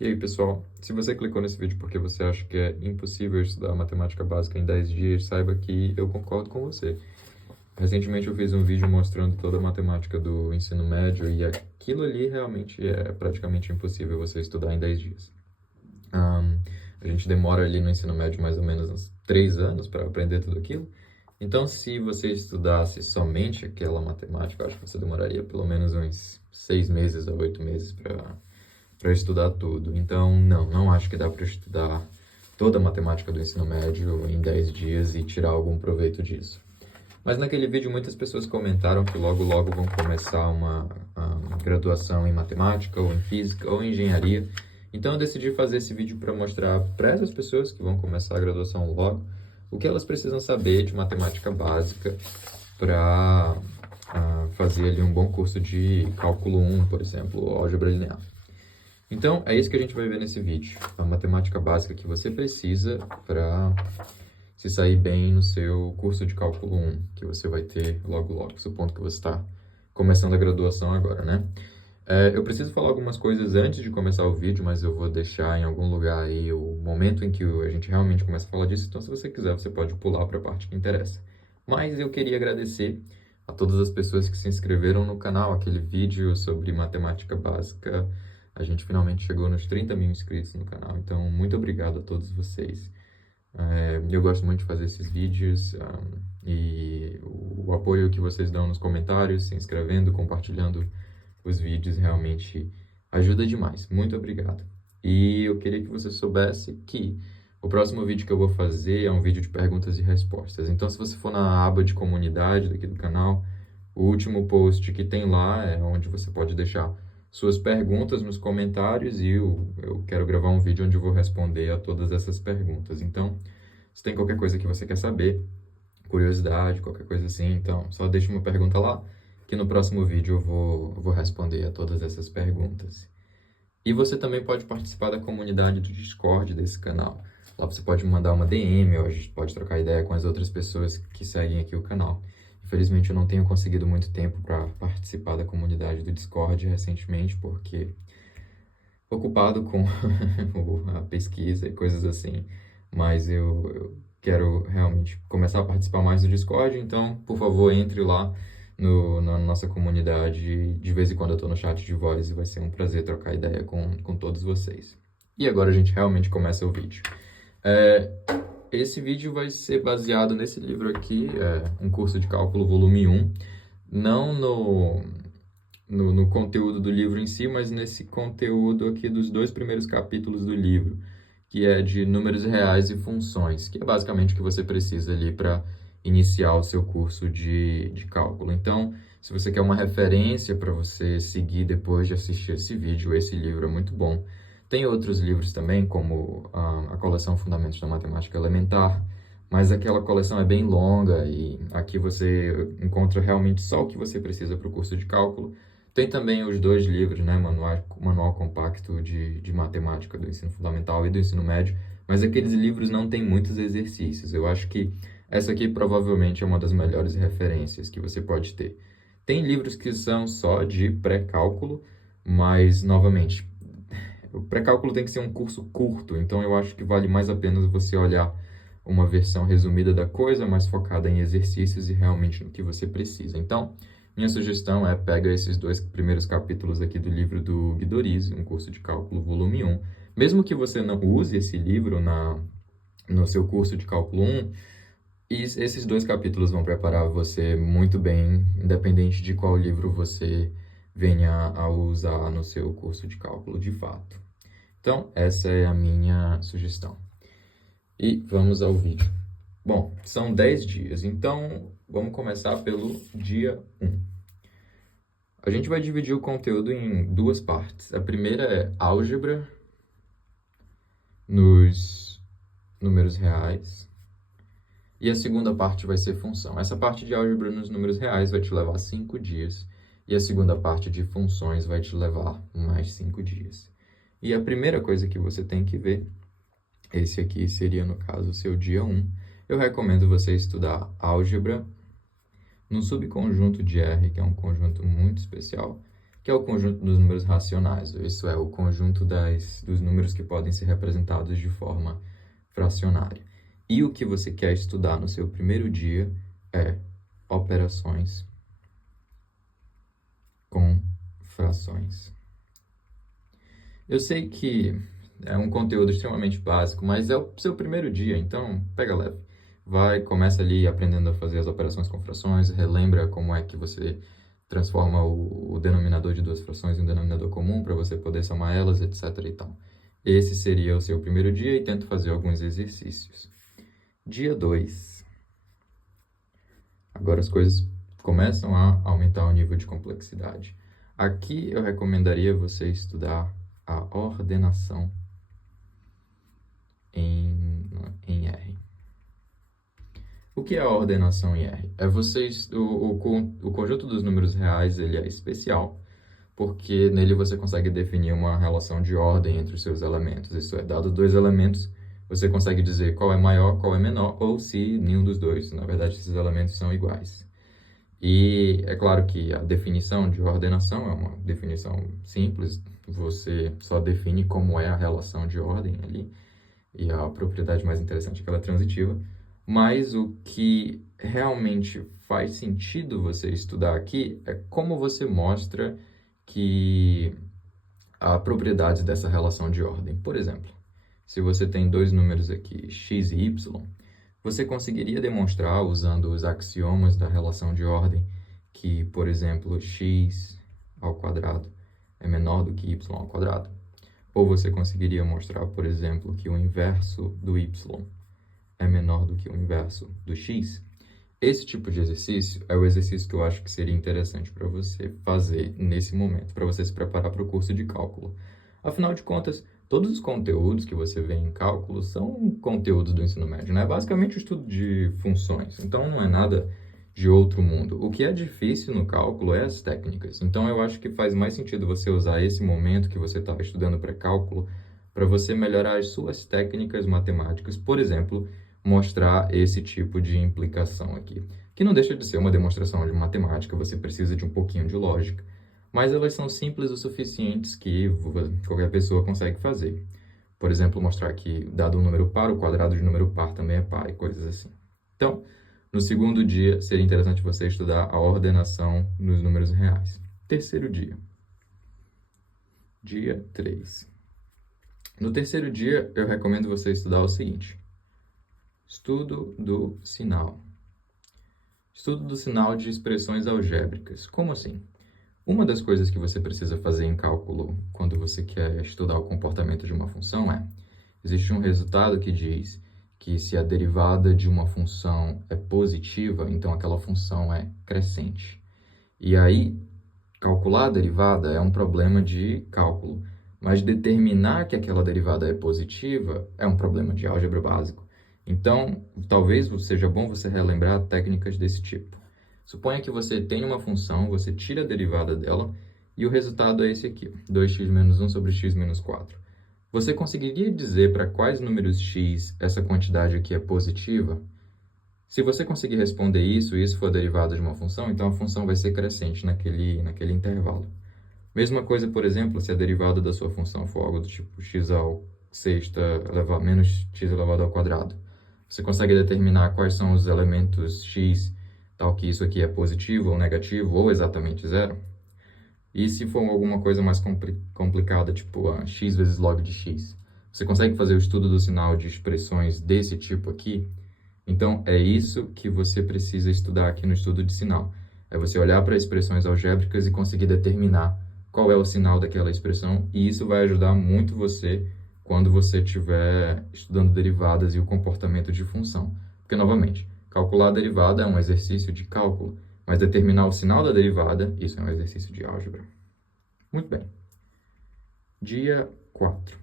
E aí, pessoal, se você clicou nesse vídeo porque você acha que é impossível estudar matemática básica em 10 dias, saiba que eu concordo com você. Recentemente eu fiz um vídeo mostrando toda a matemática do ensino médio e aquilo ali realmente é praticamente impossível você estudar em 10 dias. Ahn, a gente demora ali no ensino médio mais ou menos uns 3 anos para aprender tudo aquilo. Então, se você estudasse somente aquela matemática, eu acho que você demoraria pelo menos uns 6 meses a 8 meses para estudar tudo. Então, não acho que dá para estudar toda a matemática do ensino médio em 10 dias e tirar algum proveito disso. Mas naquele vídeo muitas pessoas comentaram que logo vão começar uma graduação em matemática, ou em física, ou em engenharia. Então eu decidi fazer esse vídeo para mostrar para essas pessoas que vão começar a graduação logo o que elas precisam saber de matemática básica para fazer ali um bom curso de cálculo 1, por exemplo, ou álgebra linear. Então, é isso que a gente vai ver nesse vídeo. A matemática básica que você precisa para se sair bem no seu curso de cálculo 1, que você vai ter logo, supondo que você está começando a graduação agora, né? Eu preciso falar algumas coisas antes de começar o vídeo, mas eu vou deixar em algum lugar aí o momento em que a gente realmente começa a falar disso. Então, se você quiser, você pode pular para a parte que interessa. Mas eu queria agradecer a todas as pessoas que se inscreveram no canal, aquele vídeo sobre matemática básica. A gente finalmente chegou nos 30 mil inscritos no canal, então muito obrigado a todos vocês. Eu gosto muito de fazer esses vídeos e o apoio que vocês dão nos comentários, se inscrevendo, compartilhando os vídeos realmente ajuda demais. Muito obrigado. E eu queria que você soubesse que o próximo vídeo que eu vou fazer é um vídeo de perguntas e respostas. Então, se você for na aba de comunidade daqui do canal, o último post que tem lá é onde você pode deixar suas perguntas nos comentários e eu quero gravar um vídeo onde eu vou responder a todas essas perguntas. Então, se tem qualquer coisa que você quer saber, curiosidade, qualquer coisa assim, então só deixa uma pergunta lá, que no próximo vídeo eu vou responder a todas essas perguntas. E você também pode participar da comunidade do Discord desse canal. Lá você pode mandar uma DM, ou a gente pode trocar ideia com as outras pessoas que seguem aqui o canal. Infelizmente eu não tenho conseguido muito tempo para participar da comunidade do Discord recentemente, porque ocupado com a pesquisa e coisas assim. Mas eu quero realmente começar a participar mais do Discord, então, por favor, entre lá na nossa comunidade. De vez em quando eu estou no chat de voz e vai ser um prazer trocar ideia com todos vocês. E agora a gente realmente começa o vídeo. Esse vídeo vai ser baseado nesse livro aqui, Um Curso de Cálculo, volume 1. Não no conteúdo do livro em si, mas nesse conteúdo aqui dos 2 primeiros capítulos do livro, que é de números reais e funções, que é basicamente o que você precisa ali para iniciar o seu curso de cálculo. Então, se você quer uma referência para você seguir depois de assistir esse vídeo, esse livro é muito bom. Tem outros livros também, como a coleção Fundamentos da Matemática Elementar, mas aquela coleção é bem longa e aqui você encontra realmente só o que você precisa para o curso de cálculo. Tem também os 2 livros, né, Manual Compacto de Matemática do Ensino Fundamental e do Ensino Médio, mas aqueles livros não têm muitos exercícios. Eu acho que essa aqui provavelmente é uma das melhores referências que você pode ter. Tem livros que são só de pré-cálculo, mas, novamente, o pré-cálculo tem que ser um curso curto, então eu acho que vale mais a pena você olhar uma versão resumida da coisa, mais focada em exercícios e realmente no que você precisa. Então, minha sugestão é pega esses 2 primeiros capítulos aqui do livro do Guido Risi, Um Curso de Cálculo, volume 1. Mesmo que você não use esse livro no seu curso de cálculo 1, esses 2 capítulos vão preparar você muito bem, independente de qual livro você venha a usar no seu curso de cálculo de fato. Então, essa é a minha sugestão. E vamos ao vídeo. Bom, são 10 dias, então vamos começar pelo dia 1. A gente vai dividir o conteúdo em 2 partes. A primeira é álgebra nos números reais. E a segunda parte vai ser função. Essa parte de álgebra nos números reais vai te levar 5 dias. E a segunda parte de funções vai te levar mais 5 dias. E a primeira coisa que você tem que ver, esse aqui seria, no caso, o seu dia 1. Eu recomendo você estudar álgebra no subconjunto de R, que é um conjunto muito especial, que é o conjunto dos números racionais, isso é, o conjunto dos números que podem ser representados de forma fracionária. E o que você quer estudar no seu primeiro dia é operações com frações. Eu sei que é um conteúdo extremamente básico, mas é o seu primeiro dia, então pega leve. Começa ali aprendendo a fazer as operações com frações, relembra como é que você transforma o denominador de duas frações em um denominador comum para você poder somar elas, etc. e tal. Esse seria o seu primeiro dia e tento fazer alguns exercícios. Dia 2. Agora as coisas começam a aumentar o nível de complexidade. Aqui eu recomendaria você estudar a ordenação em R. O que é a ordenação em R? O conjunto dos números reais ele é especial, porque nele você consegue definir uma relação de ordem entre os seus elementos. Isso é, dado dois elementos, você consegue dizer qual é maior, qual é menor, ou se nenhum dos dois. Na verdade, esses elementos são iguais. E é claro que a definição de ordenação é uma definição simples. Você só define como é a relação de ordem ali. E a propriedade mais interessante é que ela é transitiva. Mas o que realmente faz sentido você estudar aqui é como você mostra que a propriedade dessa relação de ordem. Por exemplo, se você tem dois números aqui, x e y, você conseguiria demonstrar, usando os axiomas da relação de ordem, que, por exemplo, x ao quadrado é menor do que y ao quadrado. Ou você conseguiria mostrar, por exemplo, que o inverso do y é menor do que o inverso do x. Esse tipo de exercício é o exercício que eu acho que seria interessante para você fazer nesse momento, para você se preparar para o curso de cálculo. Afinal de contas, todos os conteúdos que você vê em cálculo são conteúdos do ensino médio, né? É basicamente o estudo de funções, então não é nada de outro mundo. O que é difícil no cálculo é as técnicas. Então eu acho que faz mais sentido você usar esse momento que você estava estudando para cálculo para você melhorar as suas técnicas matemáticas, por exemplo, mostrar esse tipo de implicação aqui, que não deixa de ser uma demonstração de matemática, você precisa de um pouquinho de lógica, mas elas são simples o suficientes que qualquer pessoa consegue fazer. Por exemplo, mostrar que, dado um número par, o quadrado de número par também é par, e coisas assim. Então, no segundo dia, seria interessante você estudar a ordenação nos números reais. Terceiro dia. Dia 3. No terceiro dia, eu recomendo você estudar o seguinte: estudo do sinal. Estudo do sinal de expressões algébricas. Como assim? Uma das coisas que você precisa fazer em cálculo quando você quer estudar o comportamento de uma função existe um resultado que diz que se a derivada de uma função é positiva, então aquela função é crescente. E aí, calcular a derivada é um problema de cálculo, mas determinar que aquela derivada é positiva é um problema de álgebra básico. Então, talvez seja bom você relembrar técnicas desse tipo. Suponha que você tem uma função, você tira a derivada dela, e o resultado é esse aqui, 2x menos 1 sobre x menos 4. Você conseguiria dizer para quais números x essa quantidade aqui é positiva? Se você conseguir responder isso, e isso for a derivada de uma função, então a função vai ser crescente naquele intervalo. Mesma coisa, por exemplo, se a derivada da sua função for algo do tipo x ao sexta menos x elevado ao quadrado. Você consegue determinar quais são os elementos x, tal que isso aqui é positivo ou negativo, ou exatamente zero? E se for alguma coisa mais complicada, tipo x vezes log de x? Você consegue fazer o estudo do sinal de expressões desse tipo aqui? Então, é isso que você precisa estudar aqui no estudo de sinal. É você olhar para expressões algébricas e conseguir determinar qual é o sinal daquela expressão, e isso vai ajudar muito você quando você estiver estudando derivadas e o comportamento de função. Porque, novamente, calcular a derivada é um exercício de cálculo, mas determinar o sinal da derivada, isso é um exercício de álgebra. Muito bem. Dia 4.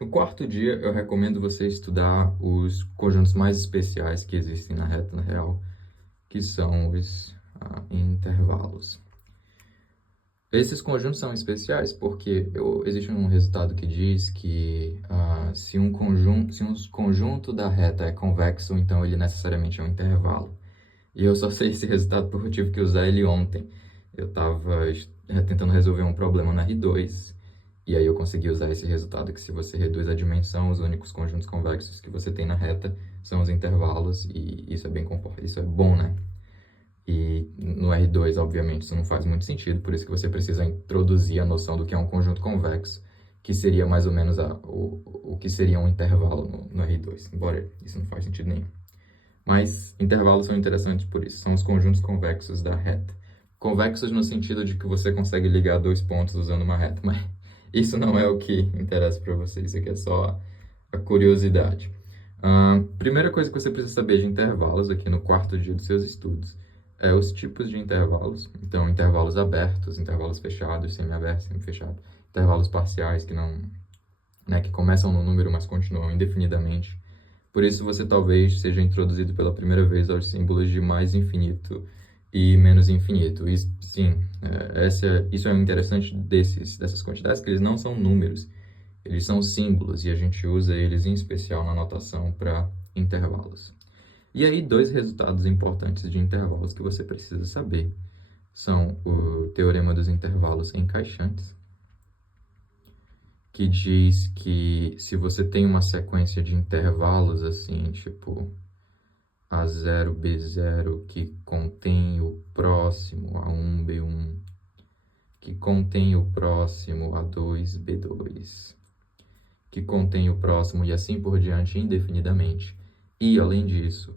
No quarto dia, eu recomendo você estudar os conjuntos mais especiais que existem na reta real, que são os intervalos. Esses conjuntos são especiais porque existe um resultado que diz que se um conjunto da reta é convexo, então ele necessariamente é um intervalo. E eu só sei esse resultado porque eu tive que usar ele ontem. Eu estava tentando resolver um problema na R2, e aí eu consegui usar esse resultado que se você reduz a dimensão, os únicos conjuntos convexos que você tem na reta são os intervalos, e isso é isso é bom, né? E no R2, obviamente, isso não faz muito sentido, por isso que você precisa introduzir a noção do que é um conjunto convexo, que seria mais ou menos o que seria um intervalo no R2, embora isso não faz sentido nenhum. Mas intervalos são interessantes por isso, são os conjuntos convexos da reta. Convexos no sentido de que você consegue ligar dois pontos usando uma reta, mas isso não é o que interessa para você, isso aqui é só a curiosidade. Primeira coisa que você precisa saber de intervalos aqui no quarto dia dos seus estudos é os tipos de intervalos. Então, intervalos abertos, intervalos fechados, semi-aberto, semi-fechado, intervalos parciais que não, né, que começam no número, mas continuam indefinidamente. Por isso, você talvez seja introduzido pela primeira vez aos símbolos de mais infinito e menos infinito. E, sim, isso é o interessante dessas quantidades, que eles não são números, eles são símbolos, e a gente usa eles em especial na notação para intervalos. E aí, dois resultados importantes de intervalos que você precisa saber são o teorema dos intervalos encaixantes, que diz que se você tem uma sequência de intervalos assim, tipo A0, B0, que contém o próximo A1, B1, que contém o próximo A2, B2, que contém o próximo e assim por diante indefinidamente, e além disso,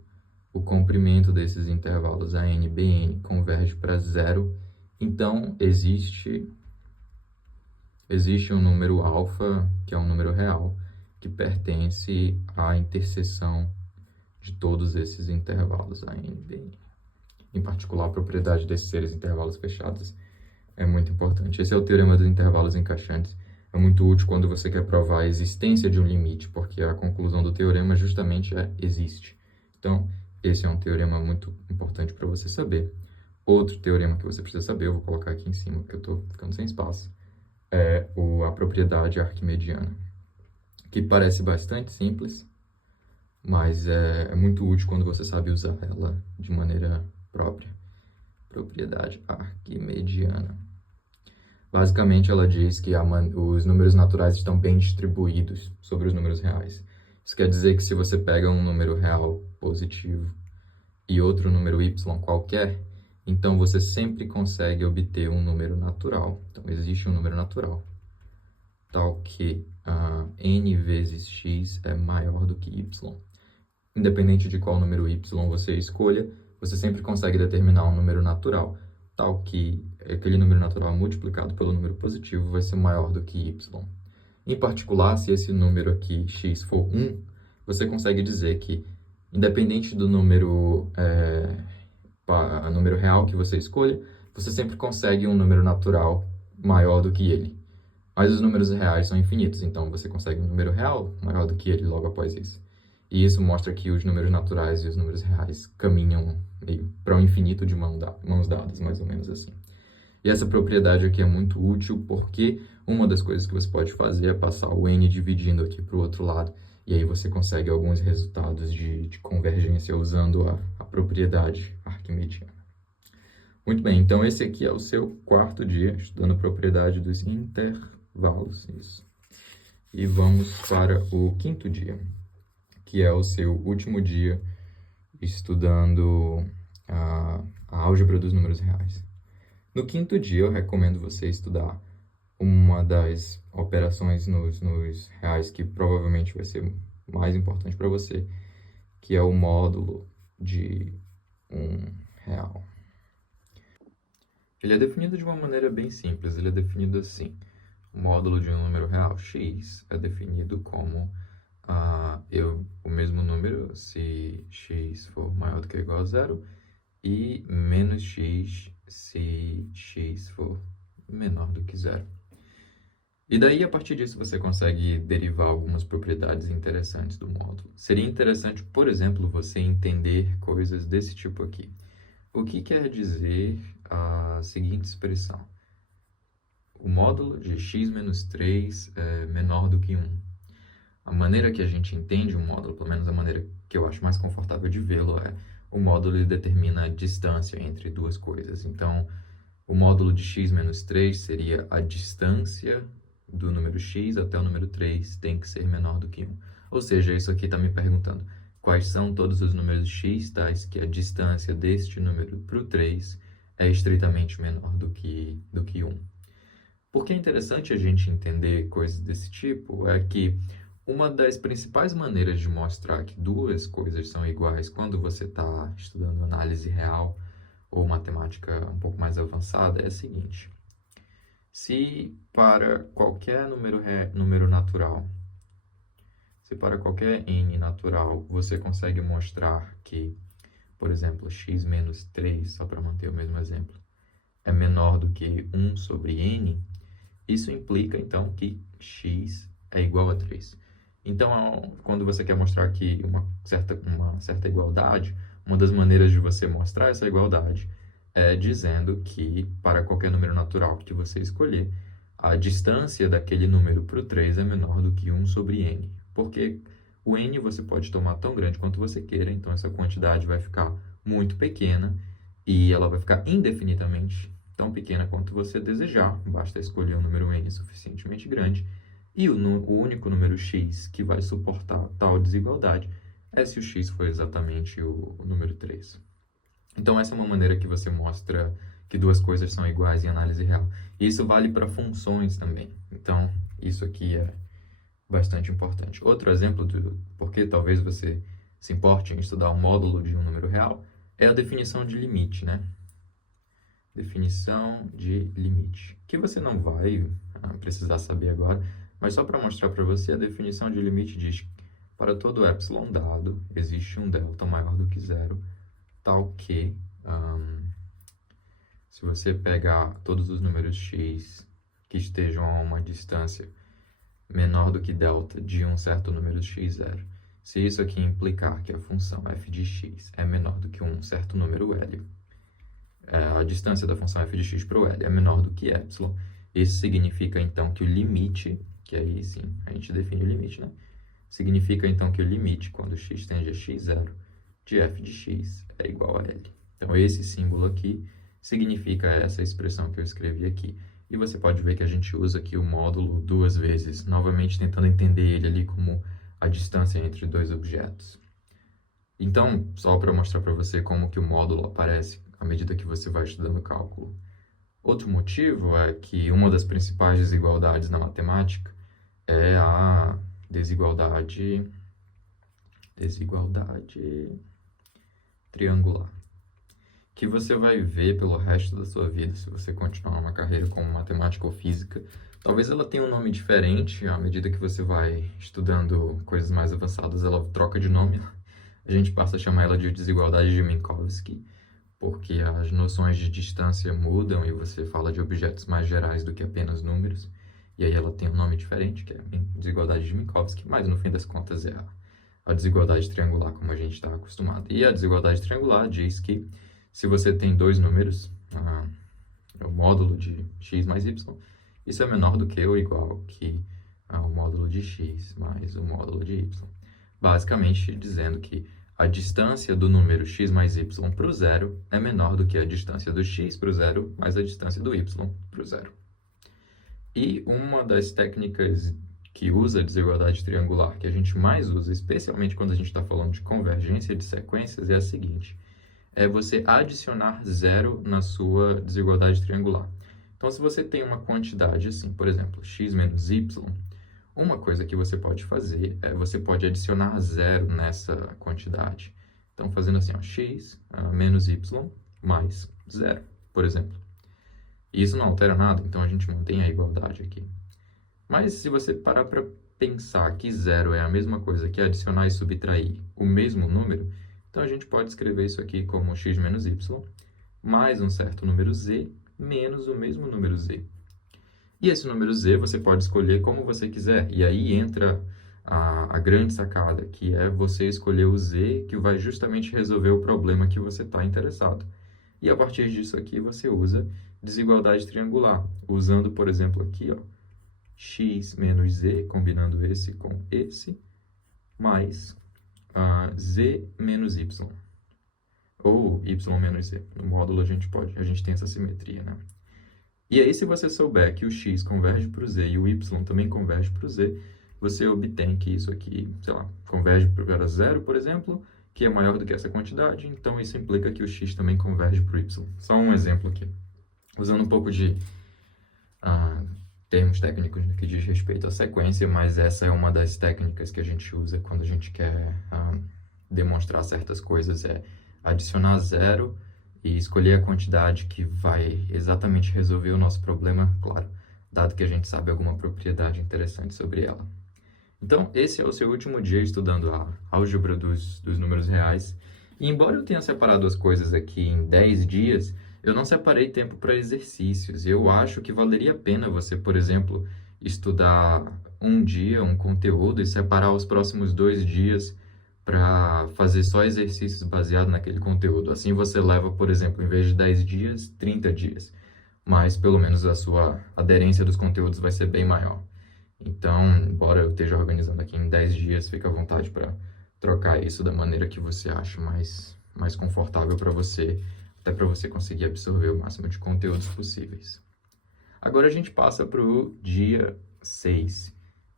o comprimento desses intervalos AN, BN converge para zero, então existe um número alfa, que é um número real, que pertence à interseção de todos esses intervalos AN, BN. Em particular, a propriedade desses seres intervalos fechados é muito importante. Esse é o teorema dos intervalos encaixantes. É muito útil quando você quer provar a existência de um limite, porque a conclusão do teorema justamente é existe. Então, esse é um teorema muito importante para você saber. Outro teorema que você precisa saber, eu vou colocar aqui em cima, porque eu estou ficando sem espaço, é a propriedade arquimediana, que parece bastante simples, mas é muito útil quando você sabe usar ela de maneira própria. Propriedade arquimediana. Basicamente, ela diz que os números naturais estão bem distribuídos sobre os números reais. Isso quer dizer que se você pega um número real positivo e outro número y qualquer, então você sempre consegue obter um número natural. Então, existe um número natural, tal que n vezes x é maior do que y. Independente de qual número y você escolha, você sempre consegue determinar um número natural, tal que aquele número natural multiplicado pelo número positivo vai ser maior do que y. Em particular, se esse número aqui, x, for 1, você consegue dizer que, independente do número real que você escolha, você sempre consegue um número natural maior do que ele. Mas os números reais são infinitos, então você consegue um número real maior do que ele logo após isso. E isso mostra que os números naturais e os números reais caminham meio para o infinito de mãos dadas, mais ou menos assim. E essa propriedade aqui é muito útil porque uma das coisas que você pode fazer é passar o n dividindo aqui para o outro lado, e aí você consegue alguns resultados de convergência usando a propriedade arquimediana. Muito bem, então esse aqui é o seu quarto dia estudando a propriedade dos intervalos. Isso. E vamos para o quinto dia, que é o seu último dia estudando a álgebra dos números reais. No quinto dia, eu recomendo você estudar uma das operações nos reais que provavelmente vai ser mais importante para você, que é o módulo de um real. Ele é definido de uma maneira bem simples, ele é definido assim. O módulo de um número real, x, é definido como o mesmo número se x for maior do que ou igual a zero e menos x se x for menor do que zero. E daí, a partir disso, você consegue derivar algumas propriedades interessantes do módulo. Seria interessante, por exemplo, você entender coisas desse tipo aqui. O que quer dizer a seguinte expressão? O módulo de x menos 3 é menor do que 1. A maneira que a gente entende um módulo, pelo menos a maneira que eu acho mais confortável de vê-lo, o módulo ele determina a distância entre duas coisas. Então, O módulo de x menos 3 seria a distância do número x até o número 3 tem que ser menor do que 1. Ou seja, isso aqui está me perguntando quais são todos os números x tais que a distância deste número para o 3 é estritamente menor do que 1. Por que é interessante a gente entender coisas desse tipo é que uma das principais maneiras de mostrar que duas coisas são iguais quando você está estudando análise real ou matemática um pouco mais avançada é a seguinte. Se para qualquer número natural, se para qualquer n natural você consegue mostrar que, por exemplo, x menos 3, só para manter o mesmo exemplo, é menor do que 1 sobre n, isso implica, então, que x é igual a 3. Então, quando você quer mostrar aqui uma certa igualdade, uma das maneiras de você mostrar essa igualdade é dizendo que, para qualquer número natural que você escolher, a distância daquele número para o 3 é menor do que 1 sobre n. Porque o n você pode tomar tão grande quanto você queira, então essa quantidade vai ficar muito pequena e ela vai ficar indefinidamente tão pequena quanto você desejar. Basta escolher um número n suficientemente grande. E o único número x que vai suportar tal desigualdade é se o x for exatamente o número 3. Então, essa é uma maneira que você mostra que duas coisas são iguais em análise real. E isso vale para funções também. Então, isso aqui é bastante importante. Outro exemplo do porque talvez você se importe em estudar o módulo de um número real é a definição de limite, né? Definição de limite, que você não vai precisar saber agora, mas só para mostrar para você, a definição de limite diz que para todo epsilon dado, existe um delta maior do que zero, tal que, se você pegar todos os números x que estejam a uma distância menor do que delta de um certo número x0, se isso aqui implicar que a função f de x é menor do que um certo número L, a distância da função f de x para o L é menor do que epsilon, isso significa então que o limite, que aí sim a gente define o limite, né? Significa então que o limite, quando x tende a x0, de f de x é igual a L. Então esse símbolo aqui significa essa expressão que eu escrevi aqui. E você pode ver que a gente usa aqui o módulo duas vezes, novamente tentando entender ele ali como a distância entre dois objetos. Então, só para mostrar para você como que o módulo aparece à medida que você vai estudando cálculo. Outro motivo é que uma das principais desigualdades na matemática é a desigualdade triangular, que você vai ver pelo resto da sua vida, se você continuar uma carreira como matemática ou física. Talvez ela tenha um nome diferente à medida que você vai estudando coisas mais avançadas, ela troca de nome. A gente passa a chamar ela de desigualdade de Minkowski, porque as noções de distância mudam e você fala de objetos mais gerais do que apenas números. E aí ela tem um nome diferente, que é desigualdade de Minkowski, mas no fim das contas é a desigualdade triangular, como a gente está acostumado. E a desigualdade triangular diz que se você tem dois números, o módulo de x mais y, isso é menor do que ou igual que o módulo de x mais o módulo de y. Basicamente dizendo que a distância do número x mais y para o zero é menor do que a distância do x para o zero mais a distância do y para o zero. E uma das técnicas que usa a desigualdade triangular, que a gente mais usa, especialmente quando a gente está falando de convergência de sequências, é a seguinte: é você adicionar zero na sua desigualdade triangular. Então, se você tem uma quantidade assim, por exemplo, x menos y, uma coisa que você pode fazer é você pode adicionar zero nessa quantidade. Então, fazendo assim, ó, x menos y mais zero, por exemplo. E isso não altera nada, então a gente mantém a igualdade aqui. Mas se você parar para pensar que zero é a mesma coisa que adicionar e subtrair o mesmo número, então a gente pode escrever isso aqui como x menos y mais um certo número z menos o mesmo número z. E esse número z você pode escolher como você quiser. E aí entra a grande sacada, que é você escolher o z que vai justamente resolver o problema que você está interessado. E a partir disso aqui você usa desigualdade triangular, usando, por exemplo, aqui, ó, x menos z, combinando esse com esse, mais z menos y. ou y menos z. No módulo a gente tem essa simetria, né? E aí, se você souber que o x converge para o z e o y também converge para o z, você obtém que isso aqui, sei lá, converge para zero, por exemplo, que é maior do que essa quantidade, então isso implica que o x também converge para o y. Só um exemplo aqui. Usando um pouco de termos técnicos que diz respeito à sequência, mas essa é uma das técnicas que a gente usa quando a gente quer demonstrar certas coisas, é adicionar zero e escolher a quantidade que vai exatamente resolver o nosso problema, claro, dado que a gente sabe alguma propriedade interessante sobre ela. Então, esse é o seu último dia estudando a álgebra dos números reais. E embora eu tenha separado as coisas aqui em 10 dias, eu não separei tempo para exercícios. Eu acho que valeria a pena você, por exemplo, estudar um dia um conteúdo e separar os próximos 2 dias para fazer só exercícios baseados naquele conteúdo. Assim você leva, por exemplo, em vez de 10 dias, 30 dias. Mas pelo menos a sua aderência dos conteúdos vai ser bem maior. Então, embora eu esteja organizando aqui em 10 dias, fica à vontade para trocar isso da maneira que você acha mais confortável para você, até para você conseguir absorver o máximo de conteúdos possíveis. Agora a gente passa para o dia 6.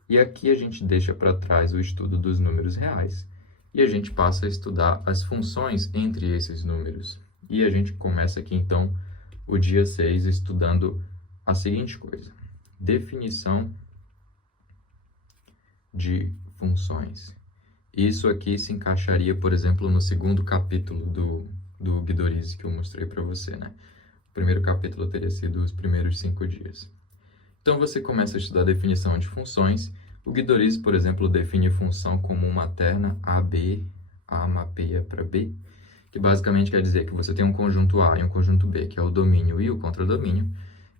E aqui a gente deixa para trás o estudo dos números reais. E a gente passa a estudar as funções entre esses números. E a gente começa aqui, então, o dia 6 estudando a seguinte coisa. Definição de funções. Isso aqui se encaixaria, por exemplo, no segundo capítulo do Guidorizi que eu mostrei para você, né? O primeiro capítulo teria sido os primeiros 5 dias. Então, você começa a estudar a definição de funções. O Guidorizi, por exemplo, define função como uma terna AB, A mapeia para B, que basicamente quer dizer que você tem um conjunto A e um conjunto B, que é o domínio e o contradomínio,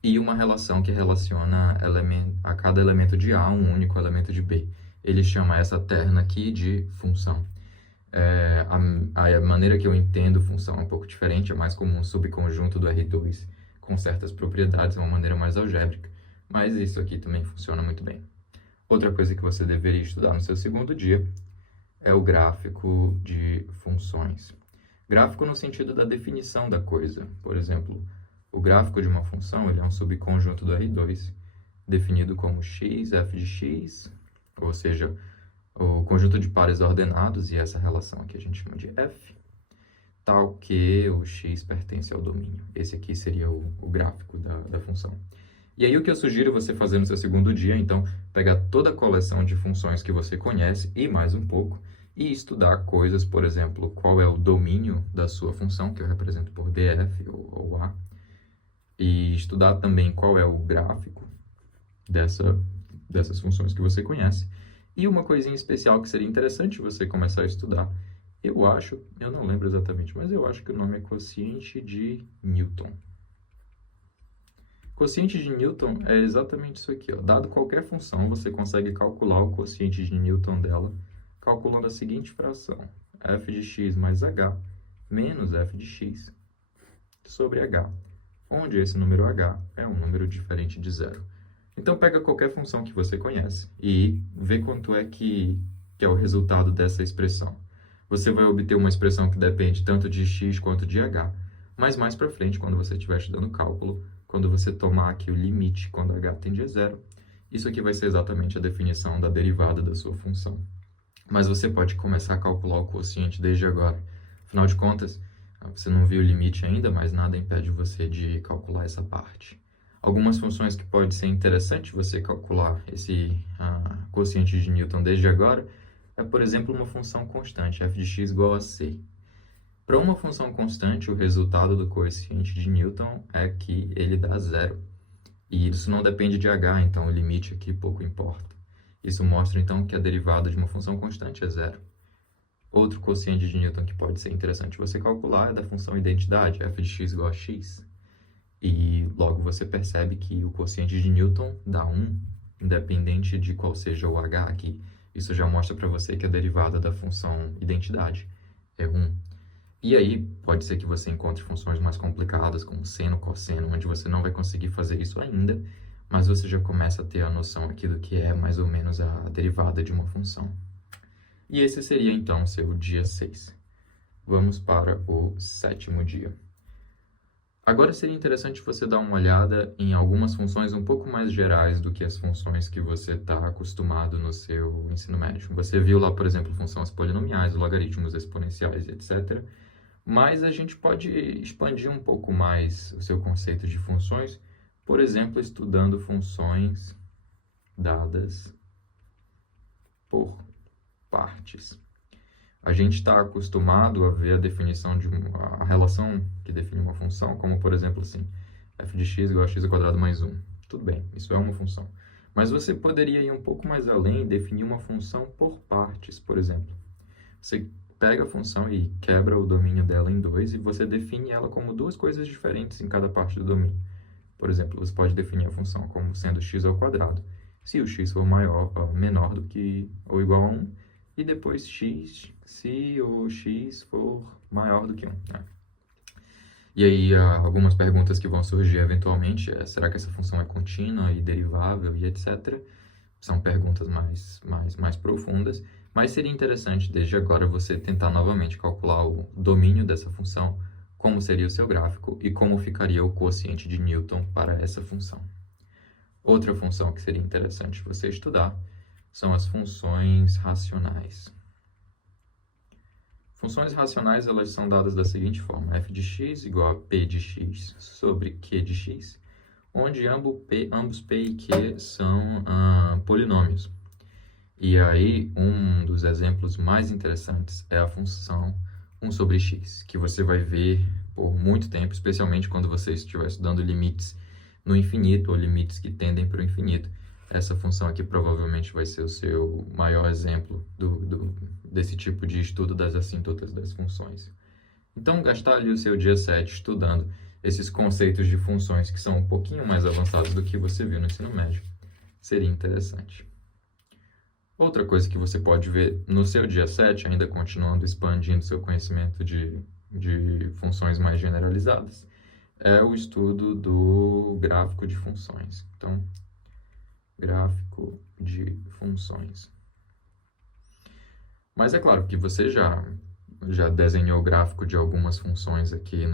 e uma relação que relaciona a cada elemento de A um único elemento de B. Ele chama essa terna aqui de função. A maneira que eu entendo função é um pouco diferente, é mais como um subconjunto do R2 com certas propriedades, é uma maneira mais algébrica, mas isso aqui também funciona muito bem. Outra coisa que você deveria estudar no seu segundo dia é o gráfico de funções. Gráfico no sentido da definição da coisa. Por exemplo, o gráfico de uma função ele é um subconjunto do R2, definido como x, f de x, ou seja, o conjunto de pares ordenados, e essa relação aqui a gente chama de f, tal que o x pertence ao domínio. Esse aqui seria o gráfico da função. E aí o que eu sugiro você fazer no seu segundo dia, então, pegar toda a coleção de funções que você conhece, e mais um pouco, e estudar coisas, por exemplo, qual é o domínio da sua função, que eu represento por df ou a, e estudar também qual é o gráfico dessas funções que você conhece. E uma coisinha especial que seria interessante você começar a estudar, eu não lembro exatamente, mas eu acho que o nome é quociente de Newton. Quociente de Newton é exatamente isso aqui, ó. Dado qualquer função, você consegue calcular o quociente de Newton dela, calculando a seguinte fração, f de x mais h menos f de x sobre h, onde esse número h é um número diferente de zero. Então, pega qualquer função que você conhece e vê quanto é que é o resultado dessa expressão. Você vai obter uma expressão que depende tanto de x quanto de h, mas mais para frente, quando você estiver estudando cálculo, quando você tomar aqui o limite quando h tende a zero, isso aqui vai ser exatamente a definição da derivada da sua função. Mas você pode começar a calcular o quociente desde agora. Afinal de contas, você não viu o limite ainda, mas nada impede você de calcular essa parte. Algumas funções que pode ser interessante você calcular esse quociente de Newton desde agora é, por exemplo, uma função constante, f de x igual a c. Para uma função constante, o resultado do quociente de Newton é que ele dá zero. E isso não depende de h, então o limite aqui pouco importa. Isso mostra, então, que a derivada de uma função constante é zero. Outro quociente de Newton que pode ser interessante você calcular é da função identidade, f de x igual a x. E logo você percebe que o quociente de Newton dá 1, independente de qual seja o h aqui. Isso já mostra para você que a derivada da função identidade é 1. E aí, pode ser que você encontre funções mais complicadas, como seno, cosseno, onde você não vai conseguir fazer isso ainda, mas você já começa a ter a noção aqui do que é mais ou menos a derivada de uma função. E esse seria, então, o seu dia 6. Vamos para o 7º dia. Agora seria interessante você dar uma olhada em algumas funções um pouco mais gerais do que as funções que você está acostumado no seu ensino médio. Você viu lá, por exemplo, funções polinomiais, logaritmos exponenciais, etc. Mas a gente pode expandir um pouco mais o seu conceito de funções, por exemplo, estudando funções dadas por partes. A gente está acostumado a ver a definição de a relação que define uma função, como por exemplo assim, f de x igual a x² mais 1. Tudo bem, isso é uma função. Mas você poderia ir um pouco mais além e definir uma função por partes, por exemplo. Você pega a função e quebra o domínio dela em dois e você define ela como duas coisas diferentes em cada parte do domínio. Por exemplo, você pode definir a função como sendo x², se o x for menor do que ou igual a 1, e depois x se o x for maior do que 1. Né? E aí, algumas perguntas que vão surgir eventualmente é, será que essa função é contínua e derivável e etc. São perguntas mais profundas, mas seria interessante, desde agora, você tentar novamente calcular o domínio dessa função, como seria o seu gráfico e como ficaria o quociente de Newton para essa função. Outra função que seria interessante você estudar são as funções racionais. Funções racionais, elas são dadas da seguinte forma: f de x igual a p de x sobre q de x, onde ambos p e q são polinômios. E aí, um dos exemplos mais interessantes é a função 1 sobre x, que você vai ver por muito tempo, especialmente quando você estiver estudando limites no infinito ou limites que tendem para o infinito. Essa função aqui provavelmente vai ser o seu maior exemplo desse tipo de estudo das assíntotas das funções. Então, gastar ali o seu dia 7 estudando esses conceitos de funções que são um pouquinho mais avançados do que você viu no ensino médio seria interessante. Outra coisa que você pode ver no seu dia 7, ainda continuando expandindo seu conhecimento de funções mais generalizadas, é o estudo do gráfico de funções. Então, gráfico de funções. Mas é claro que você já desenhou o gráfico de algumas funções aqui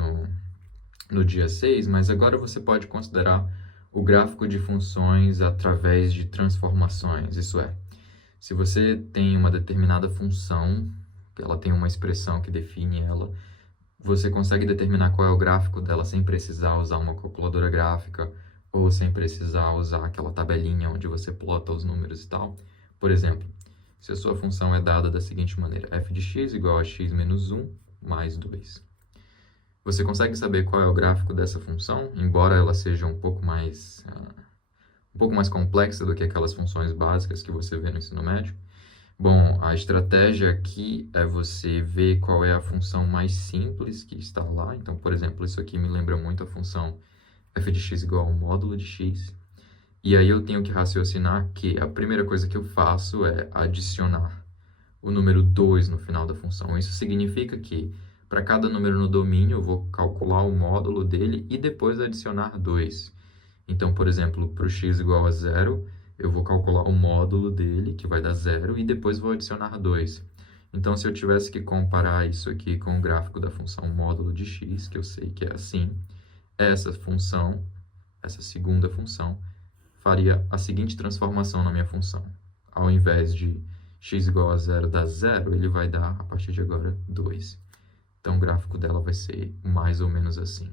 no dia 6, mas agora você pode considerar o gráfico de funções através de transformações, isso é, se você tem uma determinada função, ela tem uma expressão que define ela, você consegue determinar qual é o gráfico dela sem precisar usar uma calculadora gráfica ou sem precisar usar aquela tabelinha onde você plota os números e tal. Por exemplo, se a sua função é dada da seguinte maneira: f de x igual a x menos 1 mais 2. Você consegue saber qual é o gráfico dessa função, embora ela seja um pouco mais complexa do que aquelas funções básicas que você vê no ensino médio? Bom, a estratégia aqui é você ver qual é a função mais simples que está lá. Então, por exemplo, isso aqui me lembra muito a função f de x igual ao módulo de x. E aí eu tenho que raciocinar que a primeira coisa que eu faço é adicionar o número 2 no final da função. Isso significa que para cada número no domínio eu vou calcular o módulo dele e depois adicionar 2. Então, por exemplo, para o x igual a 0, eu vou calcular o módulo dele, que vai dar 0, e depois vou adicionar 2. Então, se eu tivesse que comparar isso aqui com o gráfico da função módulo de x, que eu sei que é assim, essa função, essa segunda função, faria a seguinte transformação na minha função. Ao invés de x igual a 0 dar 0, ele vai dar, a partir de agora, 2. Então, o gráfico dela vai ser mais ou menos assim.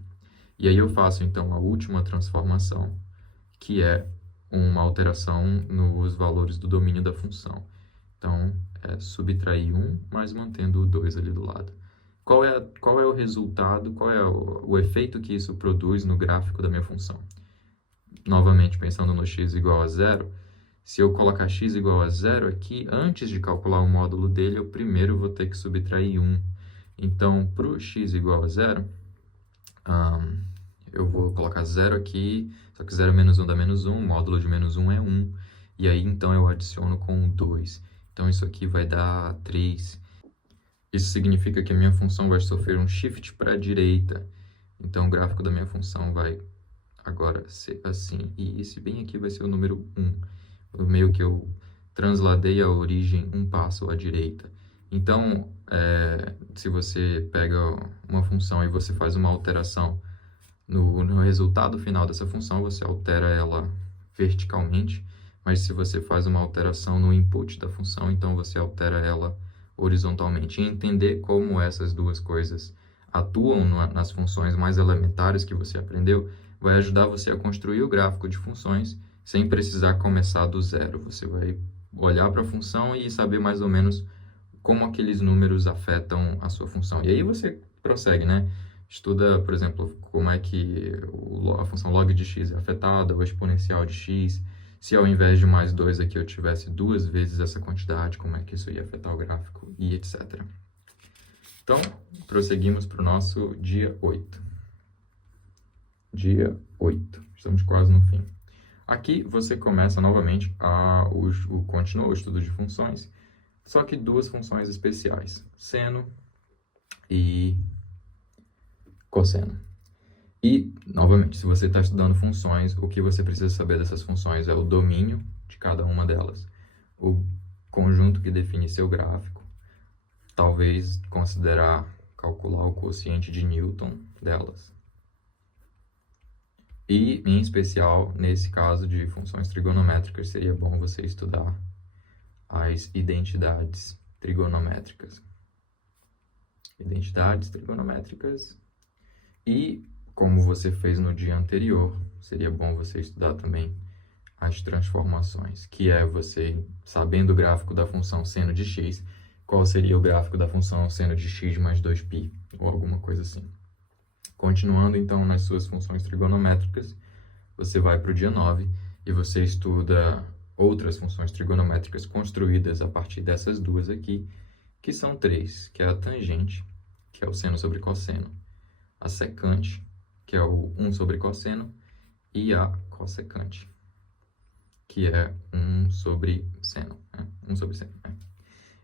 E aí eu faço, então, a última transformação, que é uma alteração nos valores do domínio da função. Então, é subtrair 1, mas mantendo o 2 ali do lado. Qual é o resultado, qual é o efeito que isso produz no gráfico da minha função? Novamente, pensando no x igual a 0, se eu colocar x igual a 0 aqui, antes de calcular o módulo dele, eu primeiro vou ter que subtrair 1. Então, para o x igual a 0, eu vou colocar 0 aqui, só que 0 menos 1 dá menos 1, o módulo de menos 1 é 1. E aí, então, eu adiciono com 2. Então, isso aqui vai dar 3. Isso significa que a minha função vai sofrer um shift para a direita. Então, o gráfico da minha função vai agora ser assim. E esse bem aqui vai ser o número 1. O meio que eu transladei a origem um passo à direita. Então, se você pega uma função e você faz uma alteração no resultado final dessa função, você altera ela verticalmente, mas se você faz uma alteração no input da função, então você altera ela horizontalmente. E entender como essas duas coisas atuam nas funções mais elementares que você aprendeu, vai ajudar você a construir o gráfico de funções sem precisar começar do zero. Você vai olhar para a função e saber mais ou menos como aqueles números afetam a sua função. E aí você prossegue, né? Estuda, por exemplo, como é que a função log de x é afetada, ou a exponencial de x. Se ao invés de mais 2 aqui eu tivesse 2 vezes essa quantidade, como é que isso ia afetar o gráfico, e etc. Então, prosseguimos para o nosso dia 8. Dia 8. Estamos quase no fim. Aqui você começa novamente continua o estudo de funções, só que duas funções especiais, seno e cosseno. E, novamente, se você está estudando funções, o que você precisa saber dessas funções é o domínio de cada uma delas, o conjunto que define seu gráfico, talvez calcular o quociente de Newton delas. E, em especial, nesse caso de funções trigonométricas, seria bom você estudar as identidades trigonométricas. Identidades trigonométricas. E, como você fez no dia anterior, seria bom você estudar também as transformações, que é você, sabendo o gráfico da função seno de x, qual seria o gráfico da função seno de x mais 2π, ou alguma coisa assim. Continuando, então, nas suas funções trigonométricas, você vai para o dia 9 e você estuda outras funções trigonométricas construídas a partir dessas duas aqui, que são três, que é a tangente, que é o seno sobre cosseno, a secante, que é o 1 sobre cosseno, e a cossecante, que é 1 sobre seno. 1 sobre seno.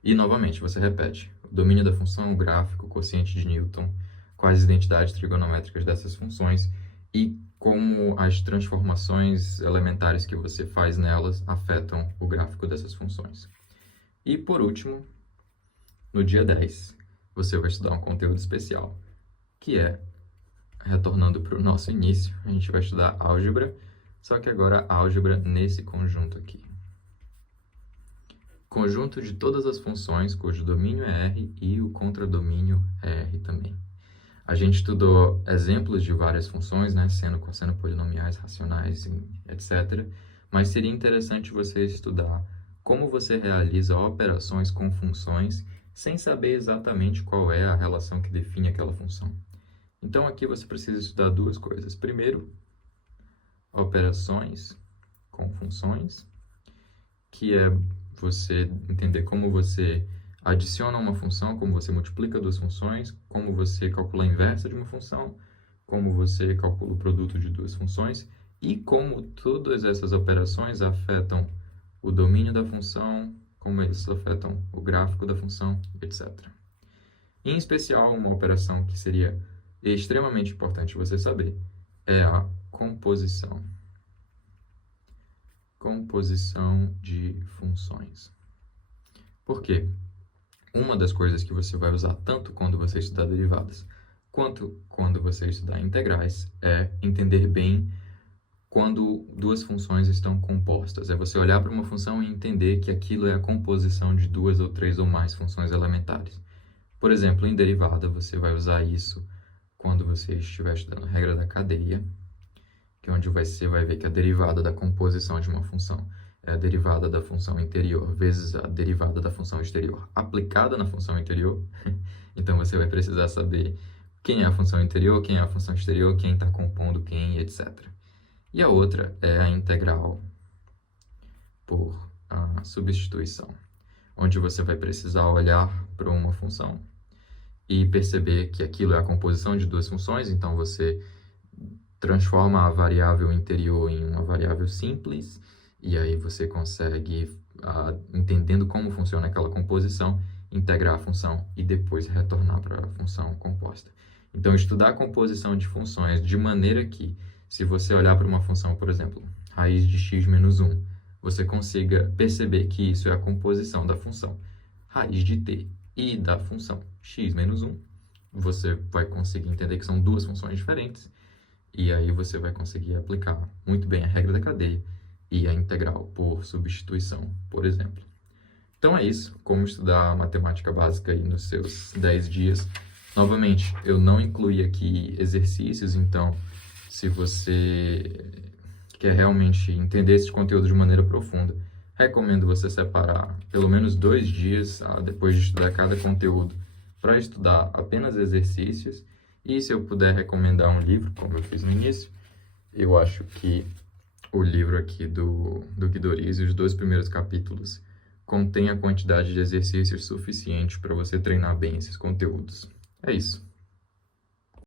E, novamente, você repete o domínio da função, o gráfico, o quociente de Newton, quais identidades trigonométricas dessas funções e como as transformações elementares que você faz nelas afetam o gráfico dessas funções. E, por último, no dia 10, você vai estudar um conteúdo especial, que é, retornando para o nosso início, a gente vai estudar álgebra, só que agora álgebra nesse conjunto aqui. Conjunto de todas as funções cujo domínio é R e o contradomínio é R também. A gente estudou exemplos de várias funções, né? Seno, cosseno, polinomiais, racionais, etc. Mas seria interessante você estudar como você realiza operações com funções sem saber exatamente qual é a relação que define aquela função. Então, aqui você precisa estudar duas coisas. Primeiro, operações com funções, que é você entender como você adiciona uma função, como você multiplica duas funções, como você calcula a inversa de uma função, como você calcula o produto de duas funções e como todas essas operações afetam o domínio da função, como eles afetam o gráfico da função, etc. Em especial, uma operação que seria extremamente importante você saber é a composição. Composição de funções. Por quê? Uma das coisas que você vai usar tanto quando você estudar derivadas quanto quando você estudar integrais é entender bem quando duas funções estão compostas. É você olhar para uma função e entender que aquilo é a composição de duas ou três ou mais funções elementares. Por exemplo, em derivada, você vai usar isso quando você estiver estudando a regra da cadeia, que é onde você vai ver que a derivada da composição de uma função é a derivada da função interior vezes a derivada da função exterior aplicada na função interior. Então, você vai precisar saber quem é a função interior, quem é a função exterior, quem está compondo quem, etc. E a outra é a integral por substituição, onde você vai precisar olhar para uma função e perceber que aquilo é a composição de duas funções, então você transforma a variável interior em uma variável simples, e aí você consegue, entendendo como funciona aquela composição, integrar a função e depois retornar para a função composta. Então, estudar a composição de funções de maneira que, se você olhar para uma função, por exemplo, raiz de x menos 1, você consiga perceber que isso é a composição da função raiz de t. e da função x menos 1, você vai conseguir entender que são duas funções diferentes, e aí você vai conseguir aplicar muito bem a regra da cadeia e a integral por substituição, por exemplo. Então é isso, como estudar matemática básica aí nos seus 10 dias. Novamente, eu não incluí aqui exercícios, então se você quer realmente entender esse conteúdo de maneira profunda, recomendo você separar pelo menos 2 dias depois de estudar cada conteúdo para estudar apenas exercícios. E se eu puder recomendar um livro, como eu fiz no início, eu acho que o livro aqui do Guido Orizzi, os 2 primeiros capítulos, contém a quantidade de exercícios suficiente para você treinar bem esses conteúdos. É isso.